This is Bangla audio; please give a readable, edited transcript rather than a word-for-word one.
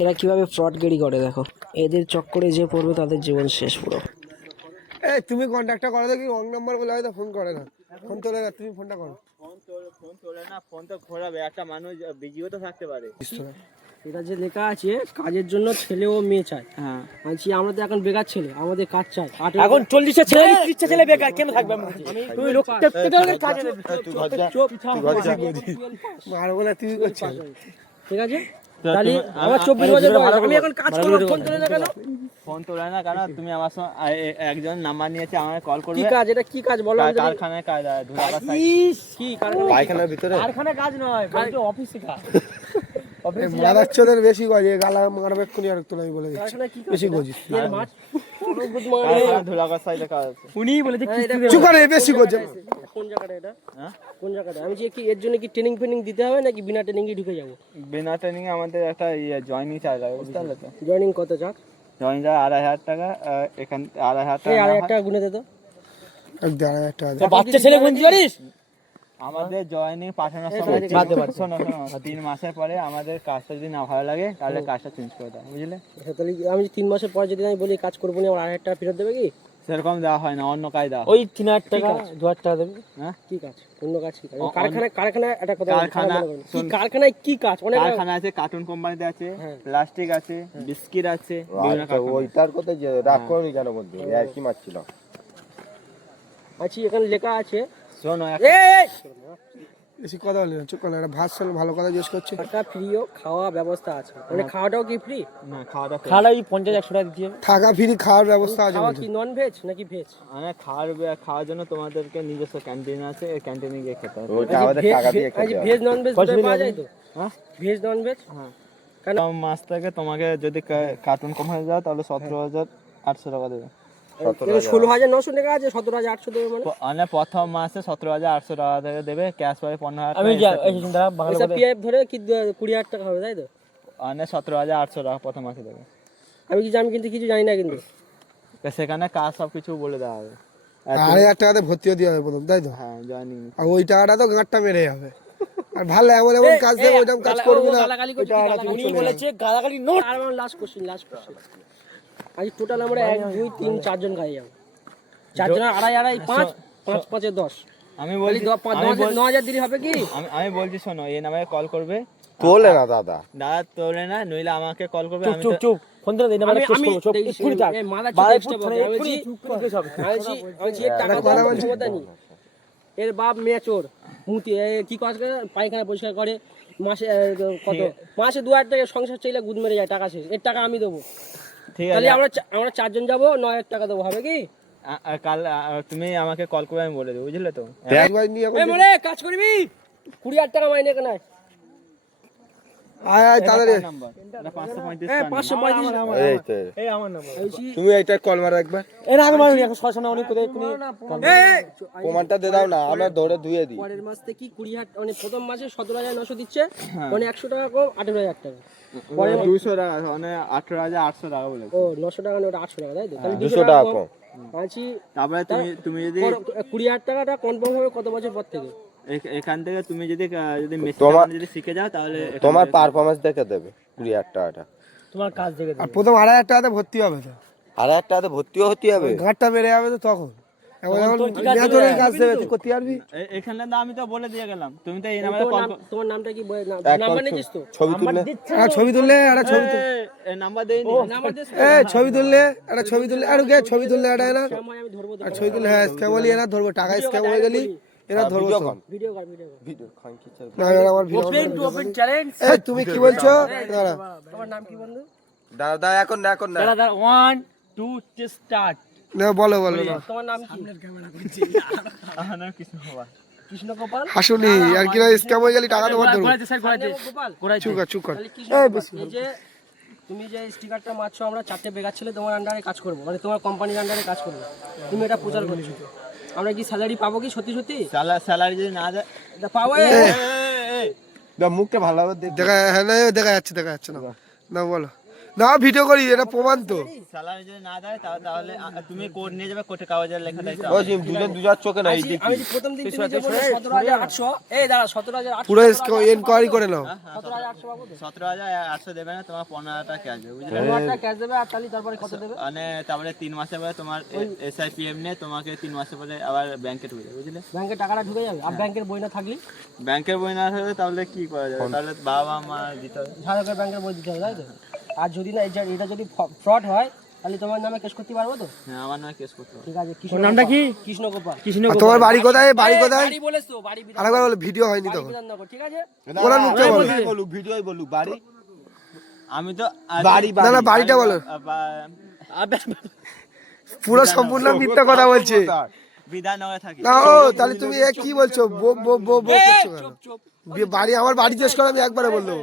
এরা কিভাবে ফ্রডগিরি করে দেখো, এদের চক্করে যে পড়বে তাদের জীবন শেষ পুরো। এই তুমি কন্ট্যাক্টটা করো দেখি, রং নাম্বার বলে হয়তো ফোন করে না, ফোন তোলে না, তুমি ফোনটা করো। ফোন তোলে না, ফোন তো ঘোরাবে, একটা মানুষ বিজিও তো থাকতে পারে। এটা যে লেখা আছে কাজের জন্য ছেলে ও মেয়ে চাই। হ্যাঁ, বলছি আমরা তো এখন বেকার ছেলে, আমাদের কাজ চাই। এখন 40টা ছেলে 30টা ছেলে বেকার কেন থাকবে? তুমি লোক কাজে মারবো না, তুমি করছো। ঠিক আছে, তাহলে আমার 24 বছর বয়স, আমি এখন কাজ করব, ফোন তোলে না কেন? ফোন তোলে না কারণ তুমি আমার সঙ্গে একজন নাম্বার নিয়েছে, আমাকে কল করবে। কি কাজ এটা, কি কাজ বলো? কারখানায় কাজ, ধুলাবাস কি কারখানা? পায়খানার ভিতরে কারখানা কাজ নয়, বলতো অফিসে কাজ। মাদাচ্চোদের বেশি গজে, গালা মারবে এক্ষুনি, আর তুমি বলে দিচ্ছি কারখানা কি বেশি গজিস। ধুলাবাস সাইডে কাজ আছে। উনিই বলেছে চুপ করে, বেশি গজে। কোন জায়গাটা এটা? হ্যাঁ, কোন জায়গাটা? আমি যে কি এর জন্য কি ট্রেনিং ফেনিং দিতে হবে নাকি বিনা ট্রেনিং এ ঢুকে যাবো? বিনা ট্রেনিং আমাদের একটা জয়নিং চার্জ লাগে, বুঝতে পারলে তো? জয়েনিং কত চাক? জয়নিং চার্জ 2500 টাকা। এখান 2500 টাকা। এই 2,500 টাকা গুনে দে তো। এক 1,500 টাকা। বাচ্চা ছেলে গুনতে পারিস? আমাদের জয়নিং পাঠানোর সময় শোনো 3 মাসের পরে আমাদের কাজটা যদি না ভালো লাগে তাহলে কাজটা চেঞ্জ করে দাও, বুঝলে? তাহলে আমি 3 মাসের পর যদি আমি বলি কাজ করবো না, আমার 2,500 টাকা ফেরত দেবে কি? সেরকম দেওয়া হয় না, অন্য কাজ দেওয়া হয়। ওই 3,000 টাকা 2,000 টাকা দেবে। হ্যাঁ, কি কাজ? অন্য কাজ কি কাজ? কারখানায় একটা কথা বলি, কারখানা, মনে করুন। কি কারখানায় কি কাজ? অনেক কারখানা আছে, কার্টুন কোম্পানিতে আছে, হ্যাঁ। প্লাস্টিক আছে, বিস্কিট আছে, বিভিন্ন কারখানা। ওইটার কথা যে রাগ করনি কেন বন্ধু, আর কি মারছিল? আছি এখানে লেখা আছে। শোনো, বেশি কথা বলি না, চুপ করে। একটা ভাত সাল ভালো কথা জিজ্ঞেস করছি। টাকা ফ্রিও খাওয়া ব্যবস্থা আছে, মানে খাওয়াটাও কি ফ্রি? না, খাওয়া দাওয়া খাড়া ওই 50-100 টাকা দিতে হবে। থাকা ফ্রি, খাওয়ার ব্যবস্থা আছে খাওয়া বলছে। কি নন ভেজ নাকি ভেজ? মানে খাওয়ার জন্য তোমাদেরকে নিজস্ব ক্যান্টিন আছে, এই ক্যান্টিনে গিয়ে খেতে হবে। ওইটা আমাদের টাকা দিয়ে খেতে হবে। ভেজ নন ভেজ পাওয়া যায় তো? হ্যাঁ, ভেজ নন ভেজ? হ্যাঁ। কেন? মাস থেকে তোমাকে যদি কার্টুন কোম্পানি যাও তাহলে 17,800 টাকা দেবে। 16,900 টাকা আছে, 17,800 দেবে মানে? মানে প্রথম মাসে 17,800 টাকা থেকে দেবে, ক্যাশ পরে 15,000 আমি টাকা। এই চিন্তা বাংলা পয়সা পিএফ ধরে কি 20,000 টাকা হবে, তাই তো? মানে 17,800 টাকা প্রথম মাসে দেবে। আমি কিন্তু কিছু জানি না কিন্তু। তো সেখানে কাজ সব কিছু বলে দেওয়া হবে। 2,500 টাকাতে ভর্তিও দেওয়া হবে প্রথম, তাই তো? হ্যাঁ, জয়নিং। আর ওই টাকাটা তো গাঁটটা মেরে যাবে। আর ভালো এমন এমন কাজ দেবে, ওইরকম কাজ করবি না। উনি বলেছে গালাগালি নোট। আর আমার লাস্ট কোশ্চেন। আজ টোটাল আমরা 1 2 3 4 জন গাই যাবো। 4 জন 2.5 5 5 5 10। আমি বলছি 9,000 দিলে হবে কি? আমি বলছি শোনো, এই নাম্বারে কল করবে। তোলে না দাদা, দাদা তোলে না, নইলে আমাকে কল করবে। আমি চুপ চুপ ফোন ধরে দেই না, মানে কেস করব। চুপ এক্ষুনি থাক। বারপুর থানায় এক্ষুনি চুপ করে কেস হবে। আমি টাকা দেওয়ার ক্ষমতা নেই। এর বাপ মেয়ে চোর, মুতি কি কাজ করে? পায়খানা পরিষ্কার করে। মাসে কত? মাসে 2,000 টাকা সংসার চাইলে গুদ মেরে যায়, টাকা শেষ। এর টাকা আমি দেবো। ঠিক তাহলে আছে, আমরা 4 জন যাবো, 9,000 টাকা দেবো, হবে কি? কাল তুমি আমাকে কল করবে, আমি বলে দেবো, বুঝলে তো? একবার নিয়ে এখন এই মনে কাজ করবি, 20,000 টাকা মাইনে কেন? আয় আয় তাড়াতাড়ি। নাম্বার 535। 535 এই তো এই আমার নাম্বার। তুমি এইটা কল মারো একবার। এর আগে মারুনি, এখন সরাসরি অনেক কোথায় এক্ষুনি। প্রমাণটা দিয়ে দাও না, আমরা ধরে ধুয়ে দিই। পরের মাস থেকে 20,000, মানে প্রথম মাসে 17,900 দিচ্ছে, মানে 100 টাকা কম, 18,000 টাকা। পরে 200 টাকা, মানে 18,800 টাকা বলে। ও 900 টাকা না, ওটা 800 টাকা, তাই তো? তাহলে 200 টাকা কম। আছি। তারপরে তুমি যদি 20,000 টাকাটা কনফার্ম হবে কত বছর পর থেকে? এখান থেকে তুমি যদি যদি শিখে যাও তাহলে তোমার পারফরমেন্স দেখে দেবে 20,000 টাকাটা। তোমার কাজ দেখে আর প্রথম 2,500 টাকাতে ভর্তি হবে তো, 2,500 টাকাতে ভর্তিও হতে হবে। গাঁটটা মেরে যাবে তো তখন। এমন মেয়াদনের কাজ দেবে, তুই করতে পারবি? এখানে তো আমি তো বলে দিয়ে গেলাম, তুমি তো এই নাম্বারে কল তোমার নামটা কি? এক নাম্বার নিয়েছিস তো? ছবি তুললে, আর ছবি তুললে, একটা ছবি তুললে, নাম্বার দেইনি। Number this. ছবি তুললে, একটা ছবি তুললে, আর কে ছবি তুললে এটা না, সময় আমি ধরবো তো। আর ছবি তুললে, হ্যাঁ স্ক্যাম বলি এরা ধরবো, টাকা স্ক্যাম হয়ে গেলি এরা ধরবো তো। ভিডিও কর। ভিডিও খান কি চাই? না এরা আমার video. Open to open challenge. এই তুমি কি বলছো? দাঁড়া, তোমার নাম কি বন্ধু? দাদা এখন না, এখন না। দাদা 1 2 স্টার্ট। না বলো বলো না, তোমার নাম কি? আমার কিছু হওয়া। কৃষ্ণ গোপাল। হাসুনি আর কি না, স্ক্যাম হয়ে গেলি টাকা তো ধরবো। ঘোরাইতে স্যার ঘোরাইতে। গোপাল। চুপ কর, চুপ কর। তাহলে কৃষ্ণ গোপাল, এই যে তুমি যে স্টিকারটা মারছো, আমরা 4টে বেকার ছেলে তোমার আন্ডারে কাজ করবো, মানে তোমার কোম্পানির আন্ডারে কাজ করবো, তুমি এটা প্রচার করছো। আমরা কি স্যালারি পাবো কি সত্যি সত্যি? স্যালারি যদি না দেয় পাবো। মুখটা ভালোভাবে দেখ। দেখা, হ্যাঁ দেখা যাচ্ছে না, না বলো। না ভিডিও করি, এটা প্রমাণ তো। স্যালারি যদি না দেয় তাহলে তুমি কোড নিয়ে যাবে, কোর্টে কাগজের লেখা দেয়। ওই যে দুজার চোখে না, এই দিক আমি যে প্রথম দিন তুমি যে বললে 17,800 এই দাঁড়া 17,800 পুরো এনকোয়ারি করে নাও। 17,800 পাবো তো 17,800 দেবে না, তোমার 15,000 টাকা ক্যাশ দেবে, বুঝলে? 15,000 টাকা ক্যাশ দেবে আর তারপরে কত দেবে? মানে তারপরে 3 মাসের পরে তোমার SIPM নিয়ে তোমাকে 3 মাসের পরে আবার ব্যাংকে ঢুকে যাবে, বুঝলে? ব্যাংকে টাকাটা ঢুকে যাবে আর ব্যাংকের বই না থাকলে ব্যাংকের বই না থাকলে তাহলে কি করা যাবে? তাহলে বাবা মা দিতে হবে। ঝাড়কের ব্যাংকের বই দিতে হবে, তাই তো? আর যদি না এটা যদি ফ্রড হয় তাহলে তোমার নামে কেস করতে পারবো তো? হ্যাঁ, আমার নামে কেস করতে হবে। ঠিক আছে। ওর নামটা কি? কৃষ্ণগোপাল। আর তোমার বাড়ি কোথায়? বাড়ি কোথায়? বাড়ি বলেছ তো, বাড়ি আরেকবার বলো, ভিডিও হয়নি তো। বিধাননগর, ঠিক আছে? ওনার মুখটা বলো। বলুক, ভিডিওই বলুক, বাড়ি আমি তো বাড়ি না না বাড়িটা বলো, পুরো সম্পূর্ণ মিথ্যা কথা বলছে। বিধাননগরে থাকি। না ও তাহলে তুমি কি বলছো? বো বো বো বো করছো কেন? চুপ চুপ। বাড়ি আমার বাড়ি জিজ্ঞেস করো, আমি একবারে বললো।